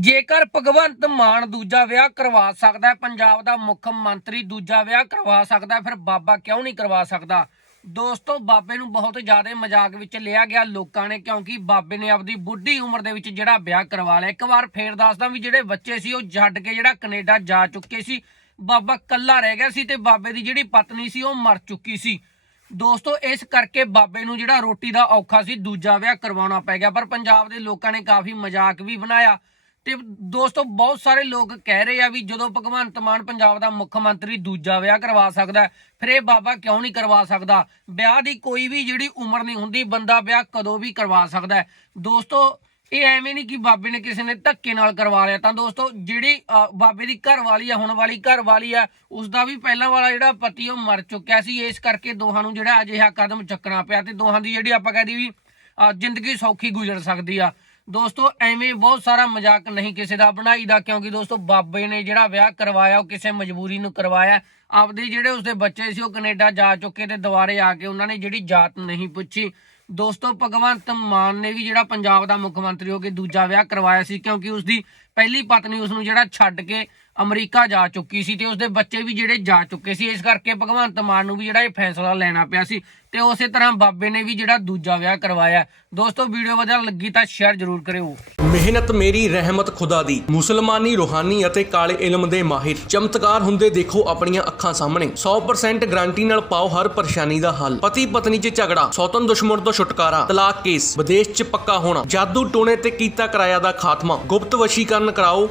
ਜੇਕਰ ਭਗਵੰਤ ਮਾਨ ਦੂਜਾ ਵਿਆਹ ਕਰਵਾ ਸਕਦਾ, ਪੰਜਾਬ ਦਾ ਮੁੱਖ ਮੰਤਰੀ ਦੂਜਾ ਵਿਆਹ ਕਰਵਾ ਸਕਦਾ, ਫਿਰ ਬਾਬਾ ਕਿਉਂ ਨਹੀਂ ਕਰਵਾ ਸਕਦਾ? ਦੋਸਤੋ, ਬਾਬੇ ਨੂੰ ਬਹੁਤ ਜ਼ਿਆਦਾ ਮਜ਼ਾਕ ਵਿੱਚ ਲਿਆ ਗਿਆ ਲੋਕਾਂ ਨੇ, ਕਿਉਂਕਿ ਬਾਬੇ ਨੇ ਆਪਦੀ ਬੁੱਢੀ ਉਮਰ ਦੇ ਵਿੱਚ ਜਿਹੜਾ ਵਿਆਹ ਕਰਵਾ ਲਿਆ। ਇੱਕ ਵਾਰ ਫੇਰ ਦੱਸਦਾ ਵੀ ਜਿਹੜੇ ਬੱਚੇ ਸੀ, ਉਹ ਛੱਡ ਕੇ ਜਿਹੜਾ ਕੈਨੇਡਾ ਜਾ ਚੁੱਕੇ ਸੀ। ਬਾਬਾ ਕੱਲਾ ਰਹਿ ਗਿਆ ਸੀ ਤੇ ਬਾਬੇ ਦੀ ਜਿਹੜੀ ਪਤਨੀ ਸੀ, ਉਹ ਮਰ ਚੁੱਕੀ ਸੀ। ਦੋਸਤੋ, ਇਸ ਕਰਕੇ ਬਾਬੇ ਨੂੰ ਜਿਹੜਾ ਰੋਟੀ ਦਾ ਔਖਾ ਸੀ, ਦੂਜਾ ਵਿਆਹ ਕਰਵਾਉਣਾ ਪੈ ਗਿਆ। ਪਰ ਪੰਜਾਬ ਦੇ ਲੋਕਾਂ ਨੇ ਕਾਫੀ ਮਜ਼ਾਕ ਵੀ ਬਣਾਇਆ। ਤੇ ਦੋਸਤੋ, ਬਹੁਤ ਸਾਰੇ ਲੋਕ ਕਹਿ ਰਹੇ ਆ ਵੀ ਜਦੋਂ ਭਗਵੰਤ ਮਾਨ ਪੰਜਾਬ ਦਾ ਮੁੱਖ ਮੰਤਰੀ ਦੂਜਾ ਵਿਆਹ ਕਰਵਾ ਸਕਦਾ ਫਿਰ ਇਹ ਬਾਬਾ ਕਿਉਂ ਨਹੀਂ ਕਰਵਾ ਸਕਦਾ? ਵਿਆਹ ਦੀ ਕੋਈ ਵੀ ਜਿਹੜੀ ਉਮਰ ਨਹੀਂ ਹੁੰਦੀ, ਬੰਦਾ ਵਿਆਹ ਕਦੋਂ ਵੀ ਕਰਵਾ ਸਕਦਾ ਦੋਸਤੋ, ਇਹ ਐਵੇਂ ਨਹੀਂ ਕਿ ਬਾਬੇ ਨੇ ਕਿਸੇ ਨੇ ਧੱਕੇ ਨਾਲ ਕਰਵਾ ਲਿਆ। ਤਾਂ ਦੋਸਤੋ, ਜਿਹੜੀ ਬਾਬੇ ਦੀ ਘਰ ਵਾਲੀ ਆ, ਹੁਣ ਵਾਲੀ ਘਰ ਵਾਲੀ ਆ ਉਸ ਦਾ ਵੀ ਪਹਿਲਾਂ ਵਾਲਾ ਜਿਹੜਾ ਪਤੀ ਉਹ ਮਰ ਚੁੱਕਿਆ ਸੀ। ਇਸ ਕਰਕੇ ਦੋਹਾਂ ਨੂੰ ਜਿਹੜਾ ਅਜਿਹਾ ਕਦਮ ਚੱਕਣਾ ਪਿਆ ਤੇ ਦੋਹਾਂ ਦੀ ਜਿਹੜੀ ਆਪਾਂ ਕਹਦੇ ਵੀ ਜ਼ਿੰਦਗੀ ਸੌਖੀ ਗੁਜ਼ਰ ਸਕਦੀ ਆ। ਦੋਸਤੋ, ਐਵੇਂ ਬਹੁਤ ਸਾਰਾ ਮਜ਼ਾਕ ਨਹੀਂ ਕਿਸੇ ਦਾ ਬਣਾਈਦਾ ਕਿਉਂਕਿ ਦੋਸਤੋ, ਬਾਬੇ ਨੇ ਜਿਹੜਾ ਵਿਆਹ ਕਰਵਾਇਆ, ਉਹ ਕਿਸੇ ਮਜਬੂਰੀ ਨੂੰ ਕਰਵਾਇਆ। ਆਪਦੇ ਜਿਹੜੇ ਉਸਦੇ ਬੱਚੇ ਸੀ, ਉਹ ਕੈਨੇਡਾ ਜਾ ਚੁੱਕੇ ਤੇ ਦੁਬਾਰੇ ਆ ਕੇ ਉਹਨਾਂ ਨੇ ਜਿਹੜੀ ਜਾਤ ਨਹੀਂ ਪੁੱਛੀ। ਦੋਸਤੋ, ਭਗਵੰਤ ਮਾਨ ਨੇ ਵੀ ਜਿਹੜਾ ਪੰਜਾਬ ਦਾ ਮੁੱਖ ਮੰਤਰੀ ਹੋ ਕੇ ਦੂਜਾ ਵਿਆਹ ਕਰਵਾਇਆ ਸੀ, ਕਿਉਂਕਿ ਉਸਦੀ ਪਹਿਲੀ ਪਤਨੀ ਉਸ ਨੂੰ ਜਿਹੜਾ ਛੱਡ ਕੇ ਅਮਰੀਕਾ ਜਾ ਚੁੱਕੀ ਸੀ ਤੇ ਉਸਦੇ ਬੱਚੇ ਵੀ ਜਿਹੜੇ ਜਾ ਚੁੱਕੇ ਸੀ, ਇਸ ਕਰਕੇ ਭਗਵੰਤ ਮਾਨ ਨੂੰ ਵੀ ਜਿਹੜਾ ਇਹ ਫੈਸਲਾ ਲੈਣਾ ਪਿਆ ਸੀ ਤੇ ਉਸੇ ਤਰ੍ਹਾਂ ਬਾਬੇ ਨੇ ਵੀ ਜਿਹੜਾ ਦੂਜਾ ਵਿਆਹ ਕਰਵਾਇਆ। ਦੋਸਤੋ, ਵੀਡੀਓ ਵਧੀਆ ਲੱਗੀ ਤਾਂ ਸ਼ੇਅਰ ਜ਼ਰੂਰ ਕਰਿਓ। ਮਿਹਨਤ ਮੇਰੀ, ਰਹਿਮਤ ਖੁਦਾ ਦੀ। ਮੁਸਲਮਾਨੀ ਰੂਹਾਨੀ ਅਤੇ ਕਾਲੇ ਇਲਮ ਦੇ ਮਾਹਿਰ। ਚਮਤਕਾਰ ਹੁੰਦੇ ਦੇਖੋ ਆਪਣੀਆਂ ਅੱਖਾਂ ਸਾਹਮਣੇ। 100% ਗਾਰੰਟੀ ਨਾਲ ਪਾਓ ਹਰ ਪਰੇਸ਼ਾਨੀ ਦਾ ਹੱਲ। ਪਤੀ ਪਤਨੀ 'ਚ ਝਗੜਾ, ਸੌਤਨ ਦੁਸ਼ਮਣ ਤੋਂ ਛੁਟਕਾਰਾ, ਤਲਾਕ ਕੇਸ, ਵਿਦੇਸ਼ 'ਚ ਪੱਕਾ ਹੋਣਾ, ਜਾਦੂ ਟੋਣੇ ਤੇ ਕੀਤਾ ਕਿਰਾਇਆ ਦਾ ਖਾਤਮਾ। ਗੁਪਤ ਵਸ਼ੀਕਰਨ ਕਰਾਓ।